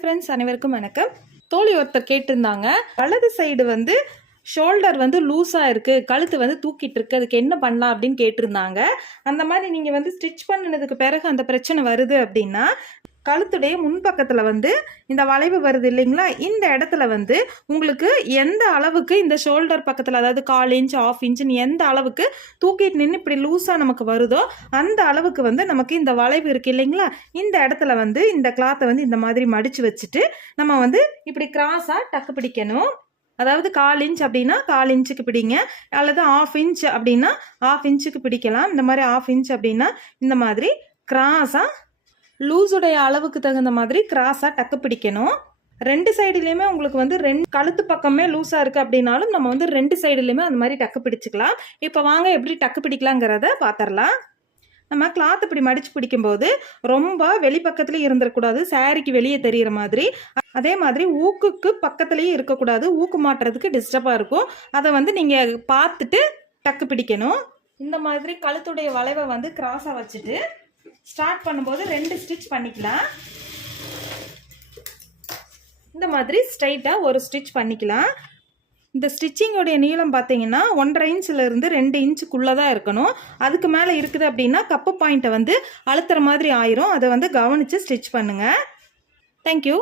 Friends அனைவருக்கும் வணக்கம். தோழி ஒருத்தர் கேட்டிருந்தாங்க வலது சைடு வந்து ஷோல்டர் வந்து லூஸாக இருக்குது கழுத்து வந்து தூக்கிட்டு இருக்கு அதுக்கு என்ன பண்ணலாம் அப்படின்னு கேட்டிருந்தாங்க. அந்த மாதிரி நீங்கள் வந்து ஸ்டிச் பண்ணினதுக்கு பிறகு அந்த பிரச்சனை வருது அப்படின்னா கழுத்துடைய முன்பக்கத்தில் வந்து இந்த வளைவு வருது இல்லைங்களா? இந்த இடத்துல வந்து உங்களுக்கு எந்த அளவுக்கு இந்த ஷோல்டர் பக்கத்தில் அதாவது கால் இன்ச் ஆஃப் இன்ச்சுன்னு எந்த அளவுக்கு தூக்கிட்டு நின்று இப்படி லூஸாக நமக்கு வருதோ அந்த அளவுக்கு வந்து நமக்கு இந்த வளைவு இருக்குது இல்லைங்களா? இந்த இடத்துல வந்து இந்த கிளாத்தை வந்து இந்த மாதிரி மடித்து வச்சுட்டு நம்ம வந்து இப்படி கிராஸாக டக்கு பிடிக்கணும். அதாவது கால் இன்ச் அப்படின்னா கால் இன்ச்சுக்கு பிடிங்க. அல்லது ஆஃப் இன்ச் அப்படின்னா ஆஃப் இன்ச்சுக்கு பிடிக்கலாம். இந்த மாதிரி ஆஃப் இன்ச் அப்படின்னா இந்த மாதிரி கிராஸாக லூஸுடைய அளவுக்கு தகுந்த மாதிரி கிராஸாக டக்கு பிடிக்கணும். ரெண்டு சைடுலேயுமே உங்களுக்கு வந்து ரெண்டு கழுத்து பக்கமே லூஸாக இருக்குது அப்படின்னாலும் நம்ம வந்து ரெண்டு சைடுலேயுமே அந்த மாதிரி டக்கு பிடிச்சிக்கலாம். இப்போ வாங்க எப்படி டக்கு பிடிக்கலாங்கிறத பார்த்துடலாம் நம்ம கிளாத் இப்படி மடித்து பிடிக்கும்போது ரொம்ப வெளிப்பக்கத்துலேயும் இருந்துடக்கூடாது சாரிக்கு வெளியே தெரிகிற மாதிரி. அதே மாதிரி ஊக்குக்கு பக்கத்துலேயும் இருக்கக்கூடாது. ஊக்கு மாட்டுறதுக்கு டிஸ்டர்பாக இருக்கும். அதை வந்து நீங்கள் பார்த்துட்டு டக்கு பிடிக்கணும். இந்த மாதிரி கழுத்துடைய வளைவை வந்து கிராஸாக வச்சுட்டு ஸ்டார்ட் பண்ணும்போது ரெண்டு ஸ்டிச் பண்ணிக்கலாம். இந்த மாதிரி ஸ்ட்ரைட்டாக ஒரு ஸ்டிச் பண்ணிக்கலாம். இந்த ஸ்டிச்சிங்கோடைய நீளம் பார்த்தீங்கன்னா ஒன்றரை இன்ச்சிலருந்து ரெண்டு இன்ச்சுக்குள்ளே தான் இருக்கணும். அதுக்கு மேலே இருக்குது அப்படின்னா கப்பு பாயிண்ட்டை வந்து அழுத்துற மாதிரி ஆயிரும். அதை வந்து கவனித்து ஸ்டிச் பண்ணுங்கள் தேங்க்யூ